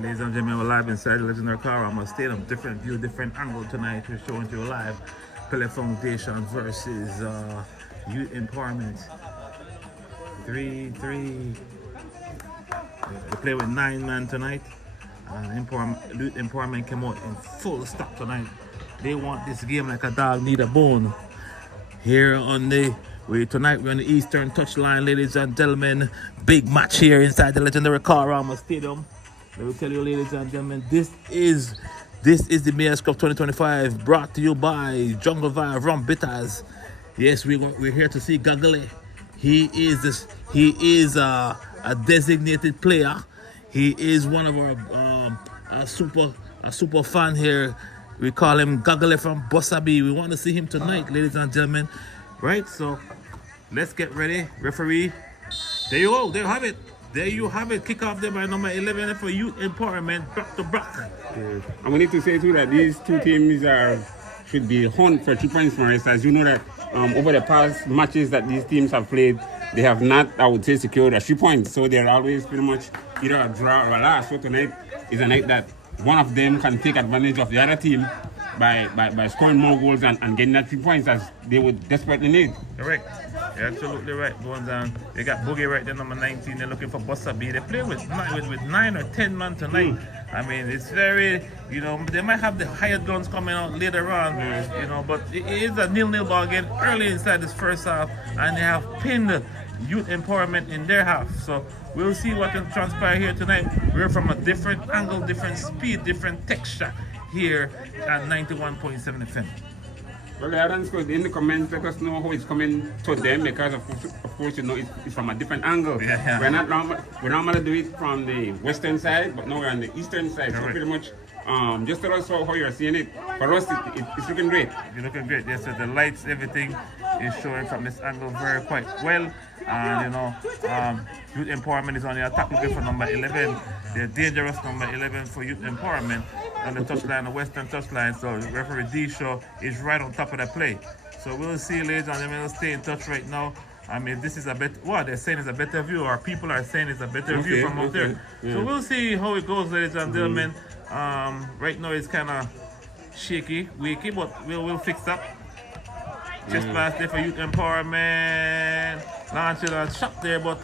Ladies and gentlemen, we're live inside the legendary Karama Stadium. Different view, different angle tonight. We're showing you live. Pele Foundation versus Youth Empowerment. 3-3. They play with 9 men tonight. Youth Empowerment came out in full stop tonight. They want this game like a dog need a bone. Here on the tonight we're on the Eastern Touchline, ladies and gentlemen. Big match here inside the legendary Karama Stadium. Let me tell you, ladies and gentlemen, this is the Mayor's Cup 2025, brought to you by Jungle Vibe Rum Bitters. Yes, we're here to see Gagale. He is a designated player. He is one of our a super fan here. We call him Gagale from Bosabi. We want to see him tonight, ladies and gentlemen. Right, so let's get ready. Referee, there you go. There you have it. There you have it. Kick off there by number 11 for Youth Empowerment, back to back. And we need to say too that these two teams should be hunt for 3 points for us. As you know that over the past matches that these teams have played, they have not, I would say, secured a 3 points. So they're always pretty much either a draw or a loss. So tonight is a night that one of them can take advantage of the other team by scoring more goals and getting that 3 points as they would desperately need. Correct. You're absolutely right. Going down. They got Boogie right there, number 19. They're looking for Bossa B. They play with 9 or 10 men tonight. I mean, it's very, they might have the higher guns coming out later on, but it is a 0-0 ball game early inside this first half, and they have pinned Youth Empowerment in their half. So we'll see what can transpire here tonight. We're from a different angle, different speed, different texture here at 91.7 FM. Well, the audience could in the comments let us know how it's coming to them, because of course it's from a different angle. Yeah. We normally do it from the western side, but now we're on the eastern side. So pretty much just tell us how you're seeing it. For us, it's looking great. It's looking great. Yes, so the lights, everything is showing from this angle very quite well. And Youth Empowerment is on the attack looking for number 11. They're dangerous number 11 for Youth Empowerment on the touchline, the western touchline. So referee D Shaw is right on top of the play. So we'll see, ladies and gentlemen. We'll stay in touch right now. I mean, this is a better, they're saying it's a better view, or people are saying it's a better view from out there. Yeah. So we'll see how it goes, ladies and gentlemen. Right now it's kind of shaky, weaky, but we'll fix that. Just last day for Youth Empowerment. Launching a shot there, but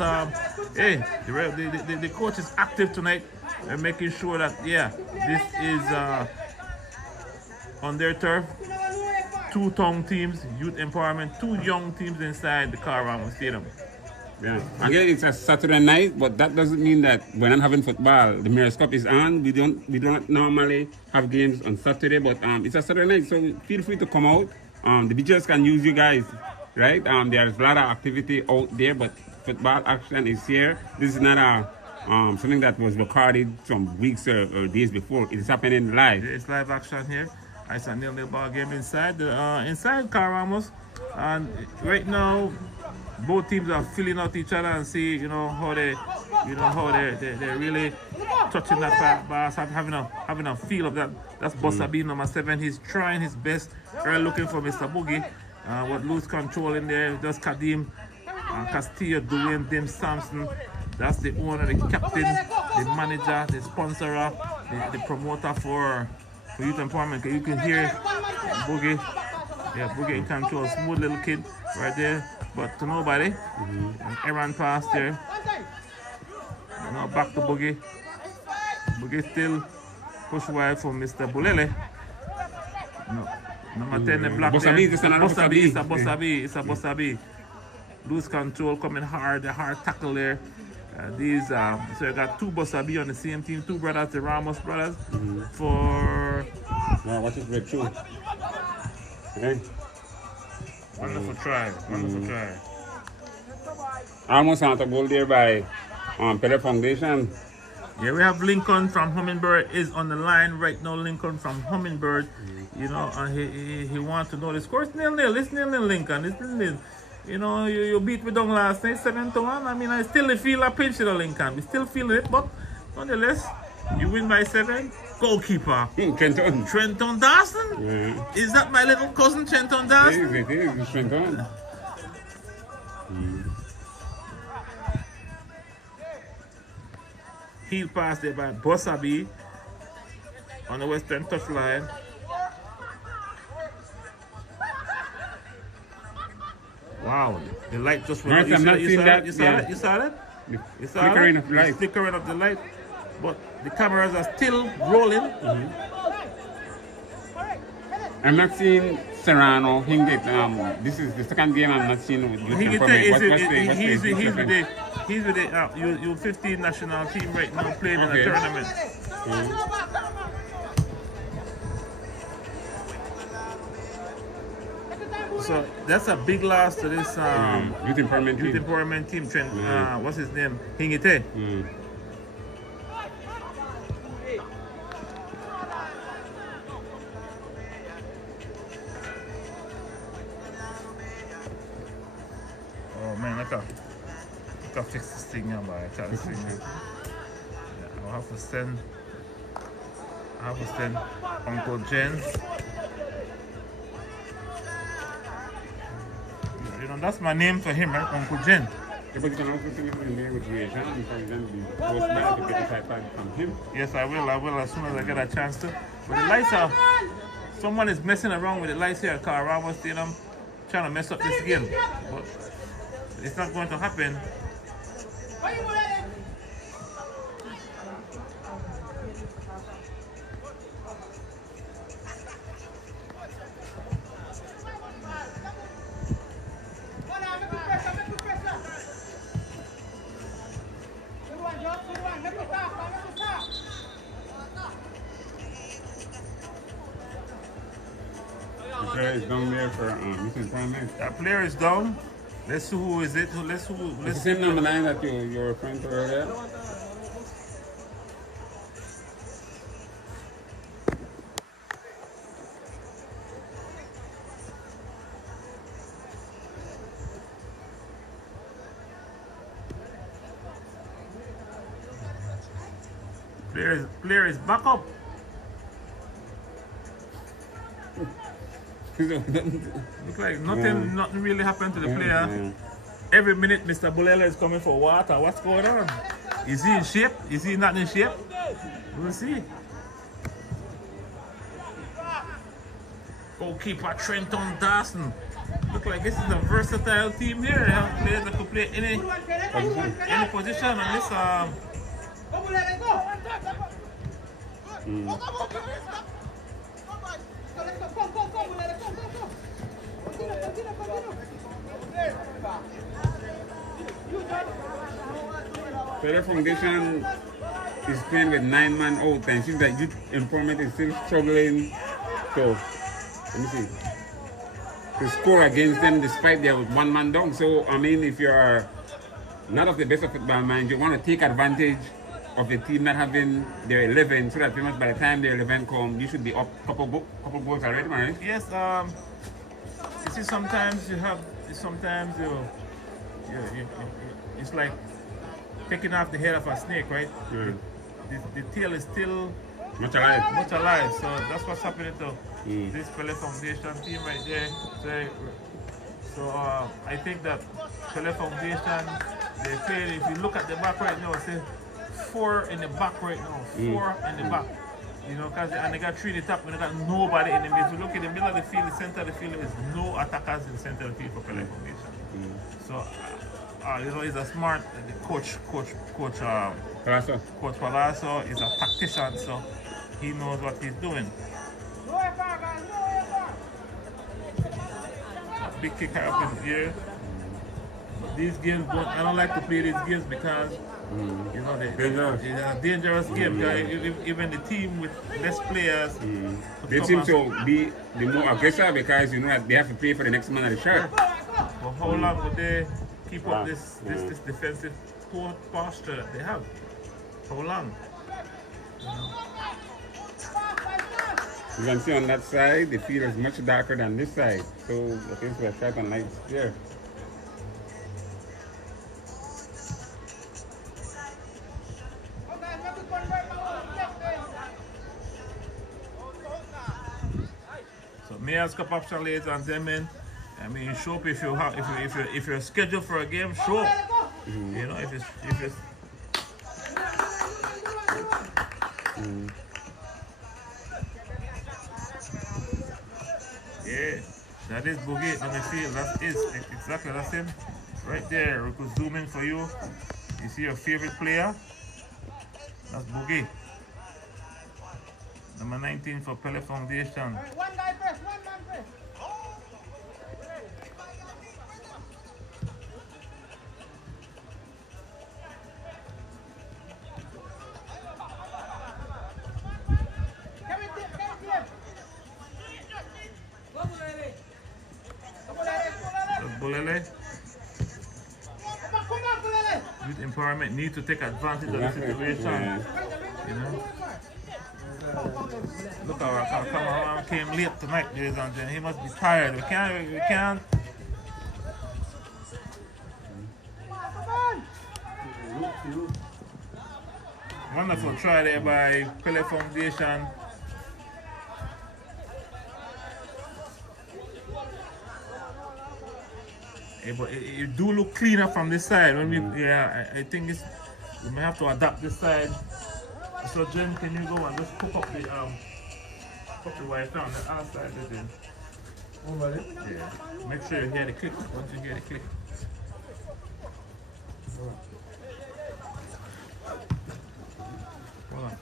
hey, the coach is active tonight and making sure that this is on their turf. 2 young teams, Youth Empowerment, 2 young teams inside the Karama Stadium. Yeah. Again, it's a Saturday night, but that doesn't mean that we're not having football. The Mayor's Cup is on. We don't normally have games on Saturday, but it's a Saturday night, so feel free to come out. The beaches can use you guys, right? There's a lot of activity out there, but football action is here. This is not something that was recorded some weeks or days before. It is happening live. It's live action here. It's a 0-0 ball game inside Karamos, and right now both teams are filling out each other and see how they're really touching that pass, having a feel of that. That's Bossa B, number 7. He's trying his best. We're looking for Mr. Boogie. What loose control in there. That's Kadim Castillo doing Dim Sampson. That's the owner, the captain, the manager, the sponsor, the promoter for Youth Empowerment. You can hear Boogie. Yeah, Boogie in control. Smooth little kid right there, but to nobody. Errand pass there. Now back to Boogie. Boogie still push wide for Mr. Bulele. No. Number 10, the black there. It's a Bossa B. Loose control coming hard, the hard tackle there. So you got 2 Bossa B on the same team, 2 brothers, the Ramos brothers, for... Wow, what is breakthrough? Okay. Wonderful try. Almost on the goal there by Pele Foundation. Yeah, we have Lincoln from Hummingbird is on the line right now. Lincoln from Hummingbird, he wants to know the score. It's 0-0. It's 0-0, Lincoln. It's 0-0. You beat me down last night, 7-1. I mean, I still feel a pinch in Lincoln. We still feel it, but nonetheless, you win by 7. Goalkeeper. Trenton Dawson? Yeah. Is that my little cousin, Trenton Dawson? It is Trenton. heel pass there by Bossabi on the western touchline. Wow, the light just went Yes, out. I'm not seeing that. You saw that? You saw that? The You saw flickering that? of light. The flickering of the light. But the cameras are still rolling. I'm not seeing Serrano, Hingate. This is the second game I'm not seeing with you. He's with the U15 national team right now playing in a tournament. So that's a big loss to this youth empowerment team. Trent, what's his name? Hingite. Oh man, I gotta fix this thing now, boy. I can't see it. Yeah, I'll have to send Uncle Jen. You know, that's my name for him, right? Uncle Jen. Yeah, but you can also send him in there with reaction because then the post back to get the iPad from him. Yes, I will as soon as I get a chance to. But the lights are, someone is messing around with the lights here at Carrama Stadium, trying to mess up this game. But it's not going to happen. The player is down there for youth empowerment. That player is down. Let's see who is it. Let's It's the same number 9 that you're referring to earlier. Player is back up. Look like nothing really happened to the player. Every minute Mr. Bulela is coming for water. What's going on? Is he in shape? Is he not in shape? We'll see. Goalkeeper Trenton Dawson. Look like this is a versatile team here. They have players that could play any position on this Federal Foundation is playing with 9-man out, and since that youth empowerment is still struggling to, let me see, to score against them despite they're with 1 man down. So, I mean, if you're not of the best of football mind, you want to take advantage of the team not having their 11, so that pretty much by the time their 11 come, you should be up couple goals already, right? Yes, you see, sometimes it's like taking off the head of a snake, right? The tail is still much alive. So that's what's happening to this Pele Foundation team right there. So I think that Pele Foundation, they played, if you look at the back right now, say 4 in the back right now, 4 in the back. You know, and they got 3 in the top, and they got nobody in the middle. If you look in the middle of the field, the center of the field, there's no attackers in the center of the field for Pele Foundation. So, you know, he's a smart coach Palazzo is a tactician, so he knows what he's doing. Big kick up in here. But these games, I don't like to play these games because you know it's a dangerous game. Even the team with less players, they seem to be the more aggressive because you know that they have to play for the next man of the shirt. But how long would they keep up this defensive posture that they have? How long? You can see on that side, the field is much darker than this side. So, okay, so I tried on lights there. So, Mayor's Cup option, ladies and gentlemen. I mean, show up if you're scheduled for a game, show up. You know, if it's Yeah, that is Boogie on the field. That is exactly that's him. Right there. We could zoom in for you. You see your favorite player? That's Boogie. Number 19 for Pele Foundation. One guy press, one man press. That's Bulele. Youth empowerment need to take advantage of the situation. You know? Look how Cameron came late tonight, ladies and gentlemen. He must be tired. We can't. Wonderful try there by Pele Foundation. Yeah, but it do look cleaner from this side. When I think we may have to adapt this side. So Jen, can you go and just hook up the Wi-Fi on the other side of it? Over there? Yeah. Make sure you hear the click. Once you hear the click. Hold on.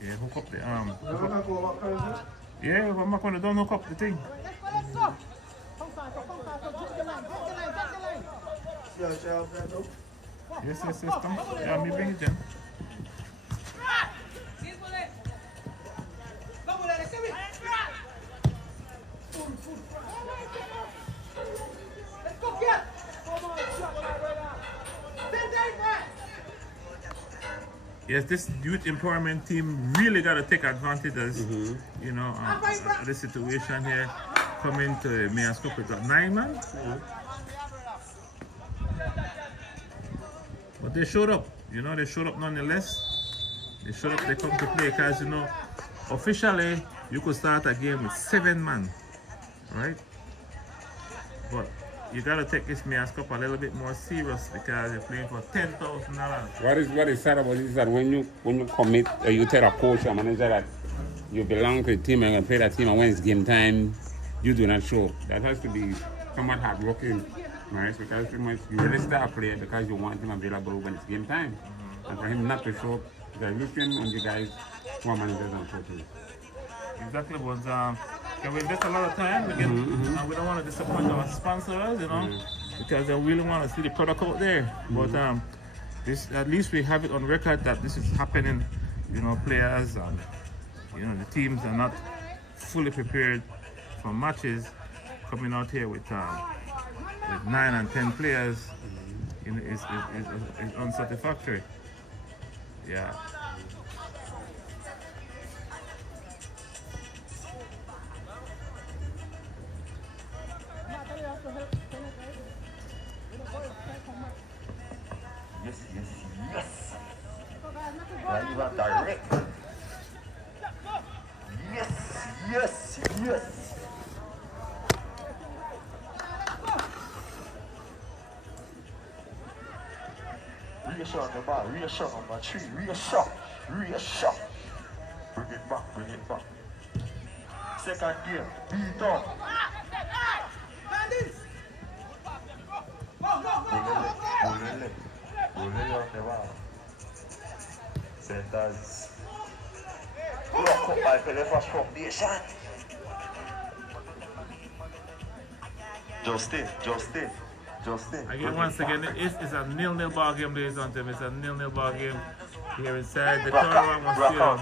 Yeah, hook up the Yeah, I'm not gonna don't hook up the thing. Let's go. Yes, come. Yeah, me bring it in. Yes, this youth empowerment team really got to take advantage of, you know, the situation here. Coming to Mayor's Cup with 9 man. But they showed up, you know, they showed up nonetheless. They showed up, they come to play because, you know, officially you could start a game with 7 man, right? But you gotta take this Mayor's Cup a little bit more serious because you're playing for $10,000. What is sad about it is that when you commit, you tell a coach or manager that you belong to a team and you play that team, and when it's game time, you do not show. That has to be somewhat hardworking, right? Because you really start a player because you want him available when it's game time, and for him not to show, they're looking on you guys who are managers and coaches. Exactly, but we invest a lot of time and we don't want to disappoint our sponsors, you know, because they really want to see the product out there. But this, at least we have it on record that this is happening. You know, players and you know the teams are not fully prepared for matches. Coming out here with 9 and 10 players is unsatisfactory. Yeah. Yes. Now you are direct. Yes. Reassure the ball, reassure number 3, reassure. Bring it back. Second gear, beat up. Bulele on the ball. Centers. Block up by Pelefa's foundation. Justin. Again, once again, it is a 0-0 ball game, ladies and gentlemen. It's a 0-0 ball game here inside the turnaround was still.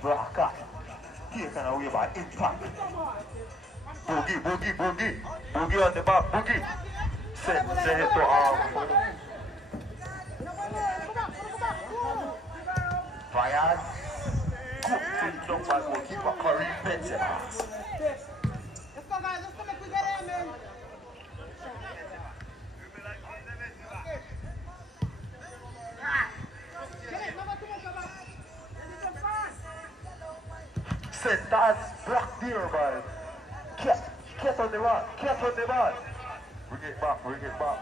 Braka. Taken away by Impact. Boogie on the back, Boogie. Send it to Fires. Good thing done by goalkeeper Kareem Benzema. Let's go, guys. Let's go, make we get in, man. Centers blocked there by Cat on the ball. Bring it back.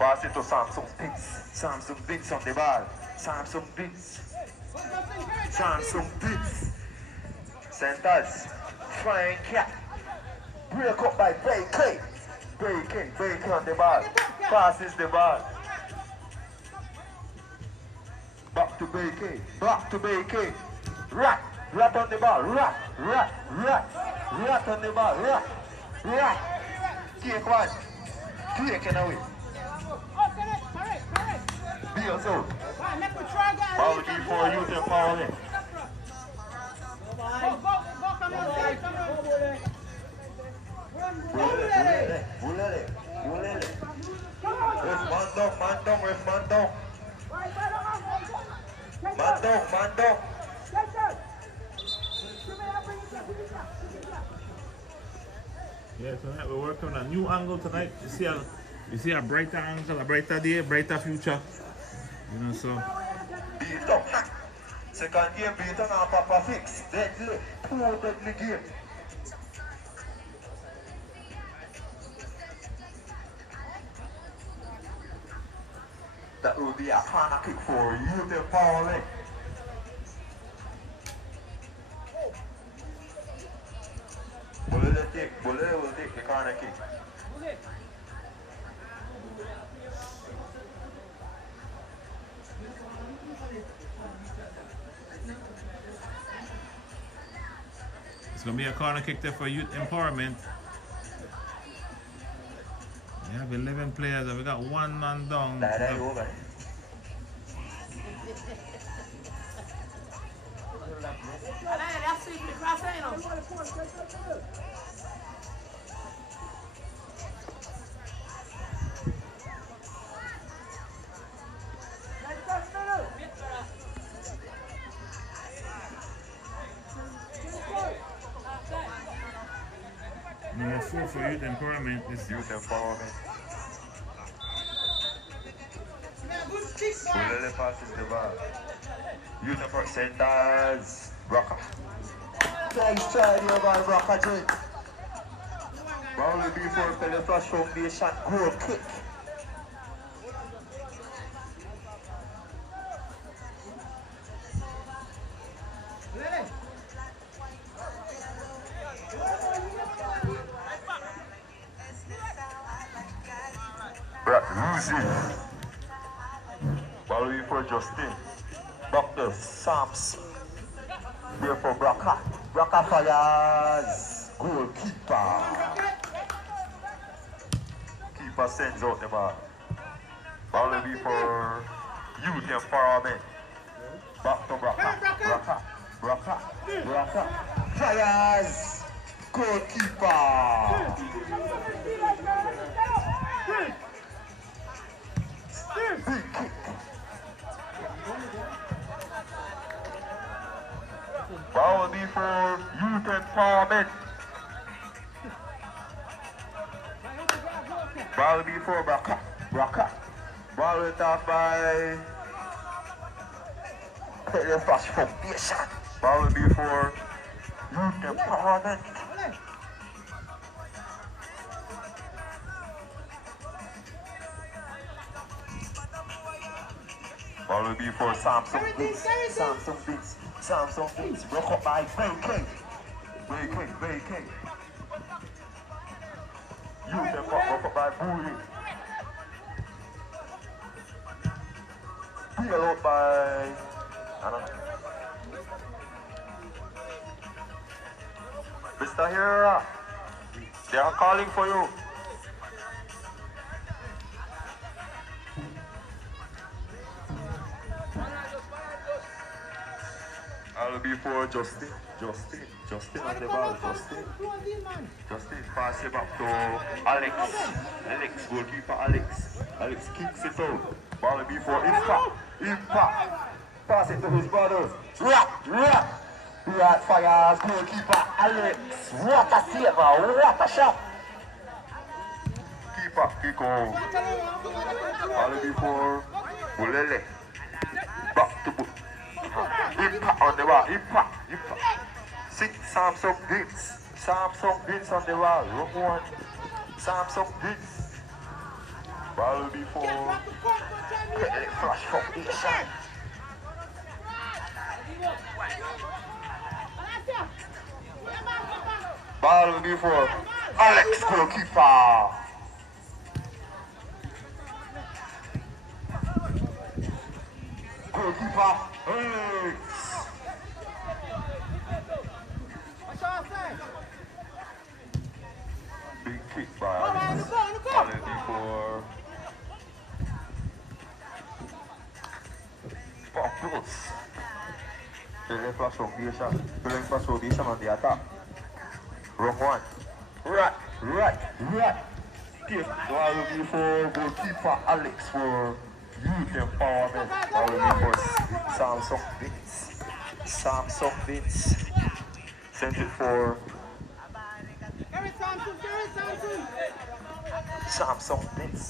Pass it to Samsung Vince. Samsung Vince on the ball. Samsung Vince. Samsung Vince. Centers. Flying cat. Break up by Baker. Baker on the ball. Passes the ball. Back to Baker. Back to Baker. Rat. Rat on the ball. Rat. Rat on the ball. Rat. Take one. Take it away. Be yourself. Ball will be for you to follow it. Bulele. Ref man down. Man down. Yeah, tonight we're working on a new angle tonight. You see a brighter angle, a brighter day, brighter future. You know, so. Beat up. Second game beat up and Papa fix. Deadly. Poor deadly game. That will be a corner kick for youth empowerment. Bulele will take the corner kick. It's going to be a corner kick there for youth empowerment. We have 11 players and we got one man down. Over. Number 4 for youth empowerment is Youth empowerment. Bulele passes the ball. Youth empowerment centers. Rocker. Nice try there by Rocker J. Ball will be for the flash foundation goal kick. Losing. Ball will be for Justin. Back to Sams. There for Braka. Braka fires. Goalkeeper. Keeper sends out the ball. Ball will be for youth empowerment. Back to Braka. Braka. Fires. Goalkeeper. Big kick. Ball will be for youth empowerment. Ball will be for Braka. Ball will tap by the flash foundation. Ball will be for youth empowerment. Ball will be for Samsung Vince. Broke up by Baker. Youth broke up by Bully. Peel out by Mr. Hera, they are calling for you. I'll be for Justin on the ball. Justin pass it back to Alex, goalkeeper Alex kicks it out. Ball will be for Impact. Pass it to his brothers. Rat fires, goalkeeper Alex. What a save, what a shot. Keeper, kick out. Ball will be for Bulele. Back to Impact on the ball. Impact. Six Samsung Vince on the ball. Wrong one. Samsung Vince. Ball will be for flash foundation. Ball will be for Alex goalkeeper. Goalkeeper Alex. Big kick by Alex. Ball will be for Focus. Pele flash foundation. Pele flash foundation on the attack. Wrong one. Right. Give ball will be for goalkeeper Alex for youth empowerment. Ball will be for Samsung Vince. Sent it for Samsung Vince.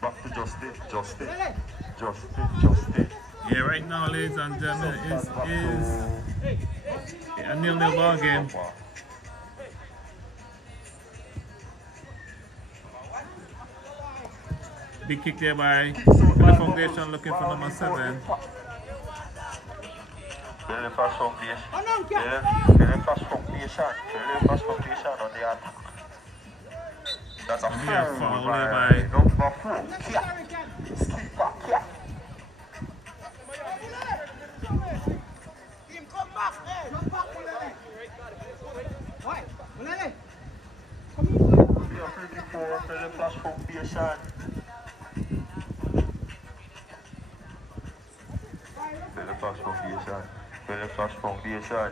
Back to Justin. Yeah, right now, ladies and gentlemen, is a 0-0 ball game. Big kick there by the foundation, looking for number 7. Very fast foundation. Very fast foundation on the attack. That's a foul by number 4. Skip back. Pele flash foundation. Pele flash foundation.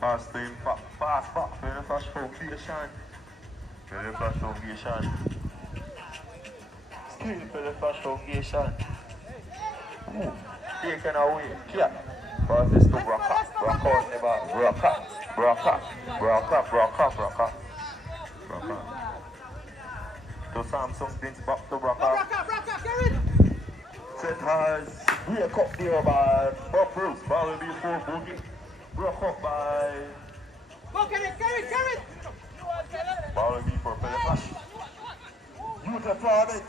Pass to him, pass back. Pele flash foundation. Still Pele flash foundation. Taken away. Kia. Pass this to Braka. Braka on the ball. Braka. To Samsung Vince, back to Braka. Set has break up there by Bruce. Ball will be for Boogie. Broke up by. Carry. Ball will be for Pele Flash. Youth empowerment.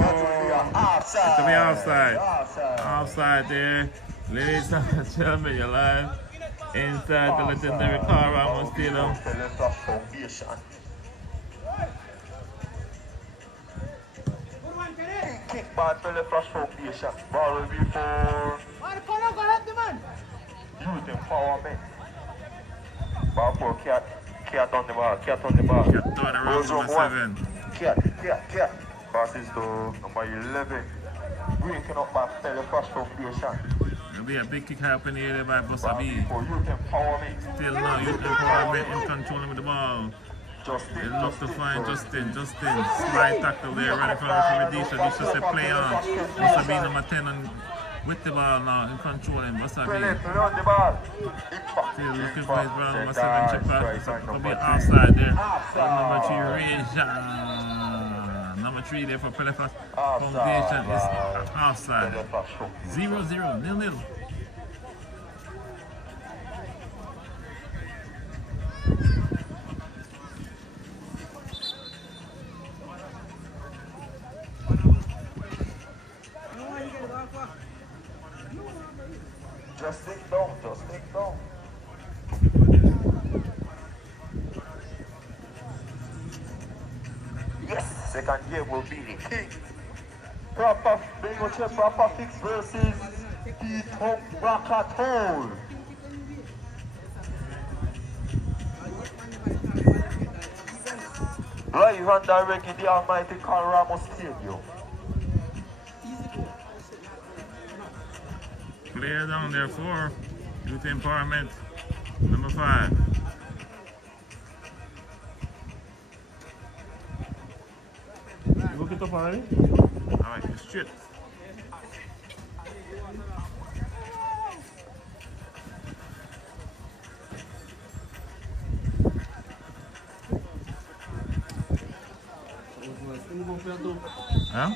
That will be an offside. To be offside there. Ladies and gentlemen, you're live inside the legendary Carl Ramos Stadium. Pele Flash Foundation. Kick by Pele Flash Foundation. Ball will be for youth empowerment. Ball for Cat on the ball. Cat on the round number 7. Cat. Passes to number 11. Breaking up by Pele Flash Foundation. There'll be a big kick happening here by Bossa B. For youth empowerment. Still now, youth empowerment in control with the ball. They look to find Justin. Slide tackle there right in front of Redisha. This is a play on. Bossa B number 10 on, with the ball now in control. Bossa B. Pele on the ball. Still looking for his brother number 7 chip back. It'll be offside there. Number 3 Reja. Number 3 there for Pele Flash Foundation is offside. 0-0, 0-0. Just take down. Yes, second game will be the king. Proper fix versus the Tongue Bracket. Live and direct in the almighty Carl Ramos Stadium. Player down there for youth empowerment, number 5. You look it up already? Alright, it's straight. Huh?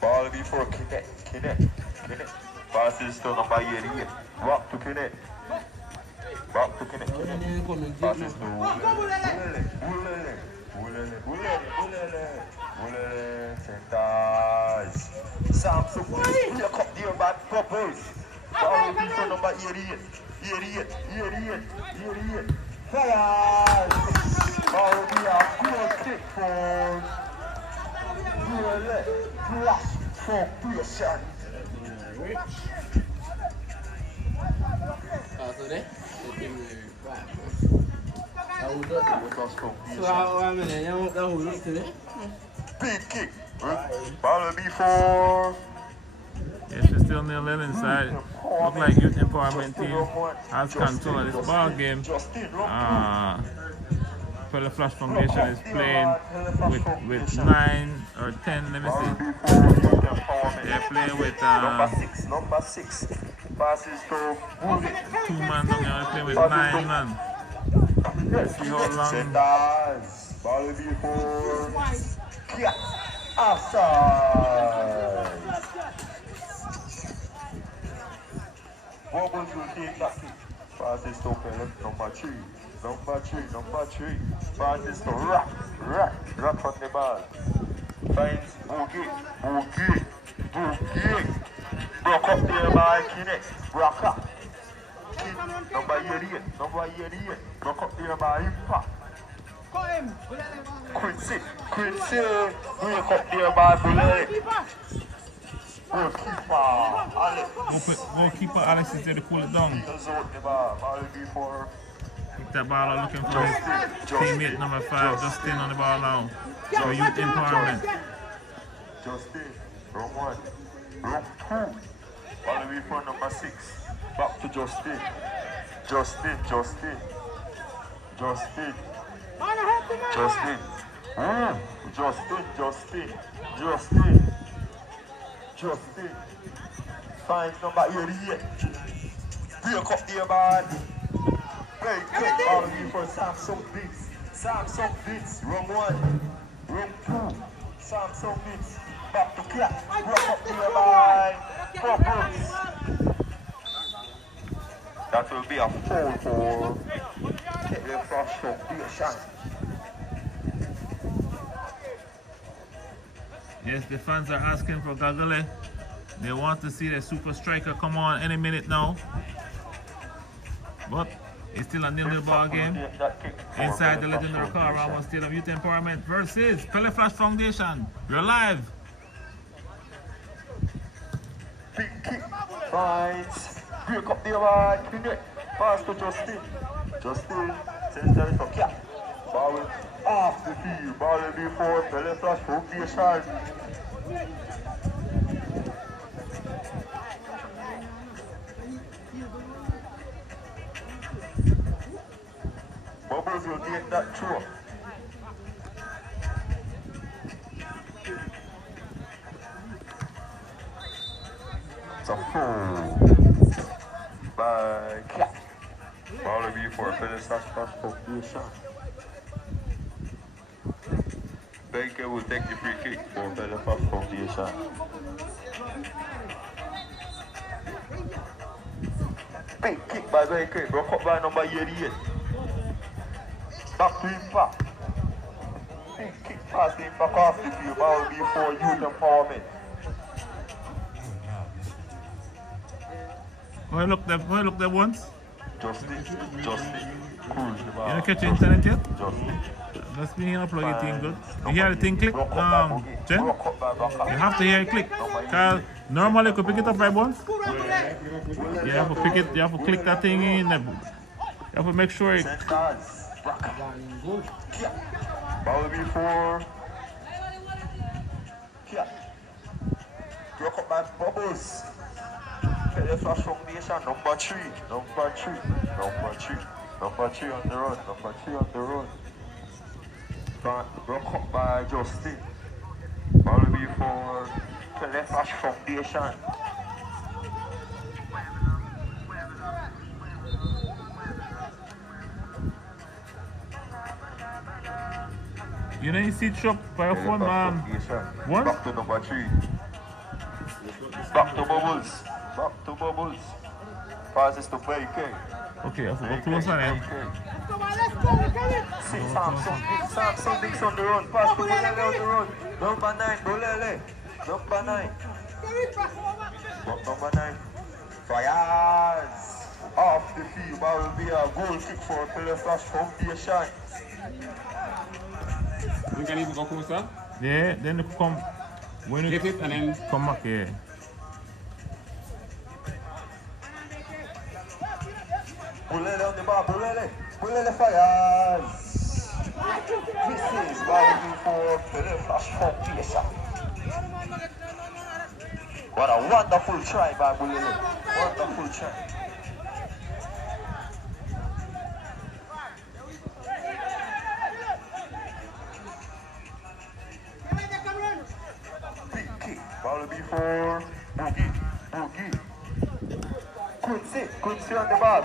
Ball before Kinet. Passes to number 88. Back to Kinet. Passes to Wulele. Centers. Samsung. Here come the bad purpose. Ball before number 88. 88. Fire! Ball be a good kick for Wulele. Flash for Pearson. Big kick. Ball before. Yes, we're still 0-0 inside. Look like Youth Empowerment team has control of this ball game. Fella Flash Foundation is playing with 9 or 10, let me see. They're playing with number 6. Passes to 2 man down here, playing with 9 man. Let's see how long. Centers. Ball before. Yeah. Outside. Bubbles will take that kick. Passes to number 3. Passes to Rock on the ball. Finds Boogie. Broke up there by Kinet. Rock up. Number 88. Broke up there by Impact. Quincy. Broke up there by Bullet. Goalkeeper Alex is there to pull it down. Pick that ball out, looking for his teammate number 5, Justin on the ball now. For Youth Empowerment. Justin, wrong 1. Wrong 2. Ball away for number 6. Back to Justin. Justin. Justin. Finds number 88. Break up there, man. Very quick. Ball away for Samsung Beats. Wrong 1. Wrong 2. Samsung Beats. Back to Clap. Break up there, man. Purpose. That will be a foul for take the flash from Pearson. Yes, the fans are asking for Gagale. They want to see the super striker come on any minute now. But it's still a 0-0 ball game. Inside the legendary car, Ramos Stadium, Youth Empowerment versus Pele Flash Foundation. We're live. Big kick. Finds. Break up the line. Pass to Justin. Center for Cap. Ball off the field. Ball before Pele Flash Foundation. Bubbles will take that throw. It's a foul by Cap. Ball before Pele Flash Foundation. Baker will take the free kick for Pele Flash Foundation. Big kick by Baker, broke up by number 88. Back to Impact. Big kick past Impact off the field. Ball before Youth Empowerment. Go look there once. Justin. Cruise the ball. You don't catch the internet yet? Justin. Let's be here and plug your thing good. You hear the thing click, Jen? You have to hear it click. Cause normally you could pick it up by once. You have to pick it, you have to click that thing in. You have to make sure it. Ball before. Broke up by Bubbles. Pele Flash Foundation, number 3 on the run. Broke up by Justin. Ball before Pele Flash Foundation. You know, you see truck by your phone, man. What? Back to number 3. Back to Bubbles. Back to Bubbles. Passes to BK. Okay, I forgot close on it. Come on, let's go, we get it. Samson Dix on the run. Pass to Bulele on the run. Number 9, Bulele. Number 9. Number 9. Fires. Off the field. That will be a goal kick for Teleflash Foundation. You can even go closer. Yeah, then you come. When you Get it and then come back here. Bulele on the bar. Bulele. Bulele fires. Misses. Ball for Teleflash Foundation. What a wonderful try by Bulele. Wonderful try. Big kick. Ball before Boogie. Boogie. Quincy on the ball.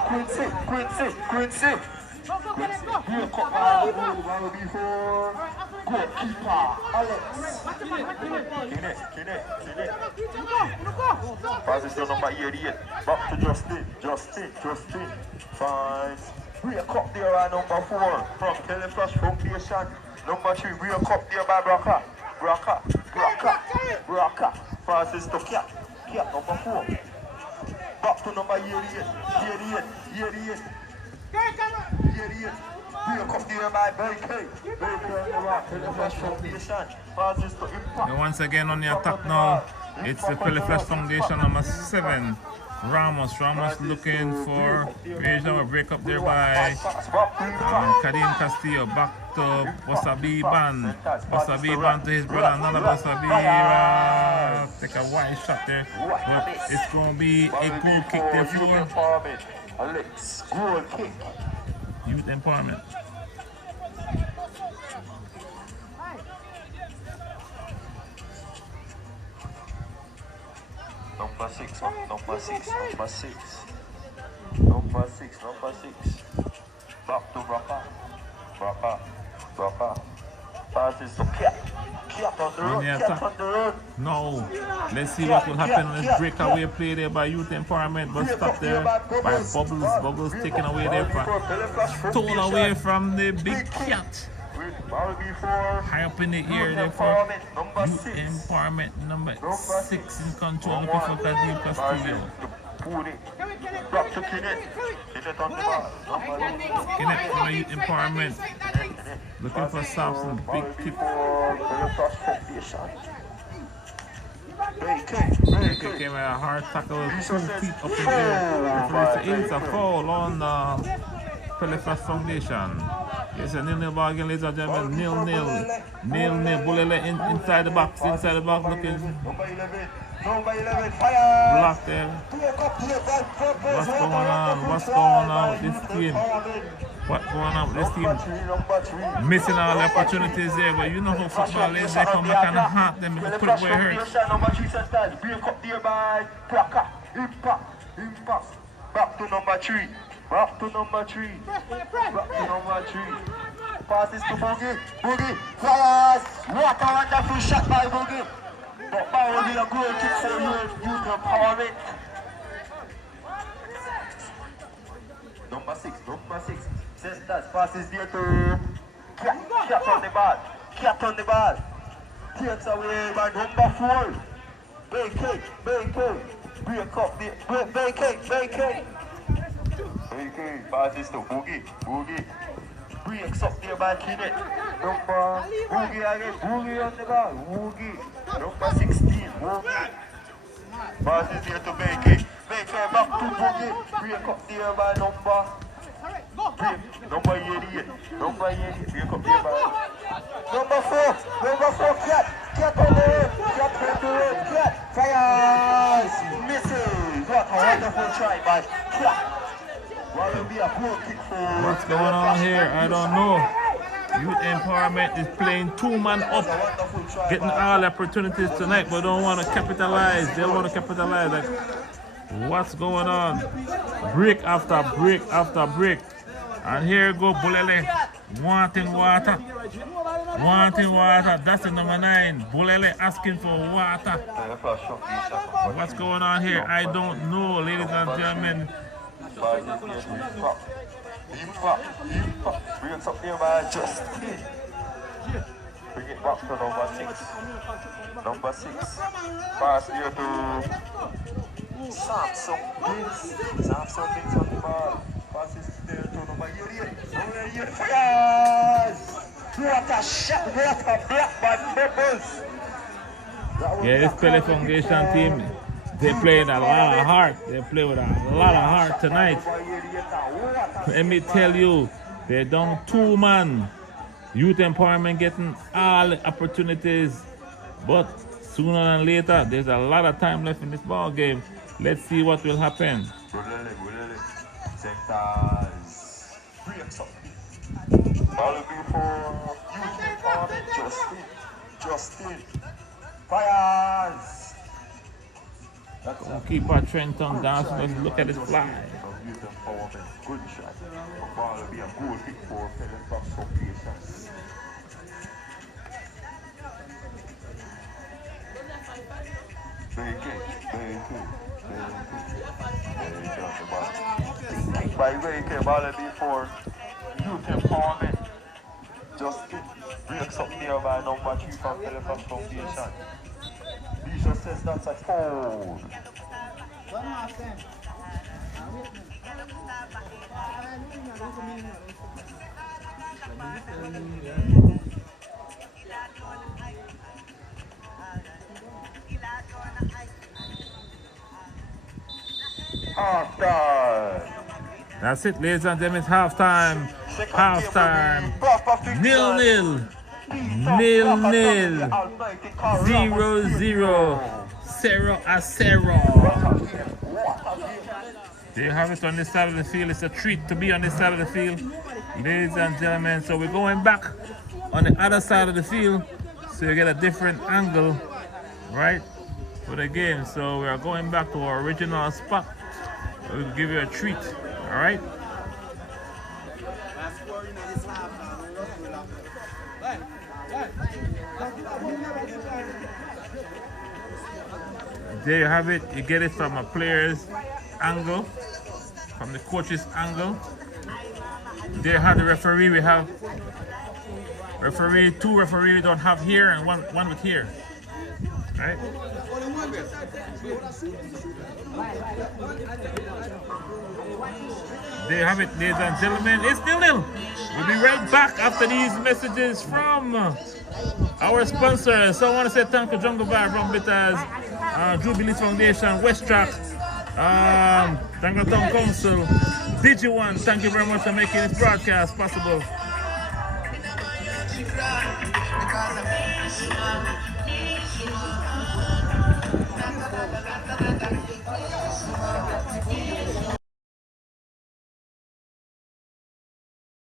Quincy. Here come ball before goalkeeper Alex. Kinet. Passes to number 88. Back to Justin. Finds. Break up there by number 4 from Teleflash Foundation. Number 3. Break up there by Braka. Passes to Cat. Number 4. Back to number 88. Break up there by BK. Teleflash Foundation. Passes to Impact. And once again on the attack now, it's the Teleflash Foundation number 7. Ramos looking for regional break up there by Kadim Castillo. Back to Wasabi Ban to his brother, another Wasabi. Take a wide shot there, but it's going to be a goal kick there for Alex, goal kick. Youth Empowerment. Number 6. Back to Braka. Passes to Cat on the road. No. Let's see what will happen on this breakaway play there by Youth Empowerment, but stop there by Bubbles taken away there stolen away from the big Cat. High up in the air there for Youth Empowerment number 6 in control, looking for Kadim Castillo. Back to Kinet on the ball. Kinet for the Youth Empowerment. Looking for Samson, big kick. BK came at a hard tackle, 2 feet up in the air. It's a foul on Teleflash Foundation. It's a 0-0 ball again, ladies and gentlemen. 0-0. Bulele inside the box, looking. Number 11, fire! Block there. What's going on with this team? What's going on with this team? Missing all the opportunities there, but you know how football is. They come back and haunt them and put it where it hurts. Number 3 centers, break up there by Plaka. Impact. Back to number 3. Passes to Boogie. Fires! What a wonderful shot by Boogie. But that will be a goal kick for Youth Empowerment. Number 6. Centers passes there to Cat on the ball. Takes away by number 4. BK. Break up there. BK. Passes to Boogie. Breaks up there by Kinet. Number Boogie again. Boogie on the ball. Number 16. Passes here to BK. Back to Boogie. Break up there by number 88. Break up there by number 4. Cat on the road. Cat. Fires. Misses. What a wonderful try by Cat. What's going on here? I don't know. Youth Empowerment is playing 2-man up, getting all the opportunities tonight, but don't want to capitalize. They want to capitalize. Like, what's going on? Break after break. And here go Bulele. Wanting water. Wanting water. That's the number 9. Bulele asking for water. What's going on here? I don't know, ladies and gentlemen. Brings up here by just bring it back to number 6. Number 6. Pass here to Samsung Bins. Samsung Bins on the ball. Passes there to number 88. Number 88 fires! What a shot! What a block by Peppers! Yeah, this Pele Foundation team, they play with a lot of heart. They play with a lot of heart tonight. Let me tell you, they're down 2-man. Youth empowerment getting all the opportunities, but sooner than later, there's a lot of time left in this ball game. Let's see what will happen. Ball before youth empowerment. Justin. Fires! Keeper Trenton dancing. Let's look at this fly. Youth empowerment. Good shot. Ball will be a goal kick for Telefox Foundation. By Wake, ball will be for youth empowerment. Justin breaks up there by number 3 from Telefox Foundation. Bisha says that's a foul. Half time. That's it, ladies and gentlemen. It's halftime. Halftime. 0-0. 0-0. 0-0. 0-0. There you have it on this side of the field. It's a treat to be on this side of the field, ladies and gentlemen. So we're going back on the other side of the field so you get a different angle, right, for the game. So we are going back to our original spot. We'll give you a treat, all right? There you have it. You get it from a player's angle, from the coach's angle. There you have the referee. We have referee, 2 referees we don't have here and one with here, right? There you have it, ladies and gentlemen. It's 0-0. We'll be right back after these messages from our sponsors. So I want to say thank you, Jungle Bar, Rum Bitters, Jubilees Foundation, West Track, Tango Town Council, DG1. Thank you very much for making this broadcast possible.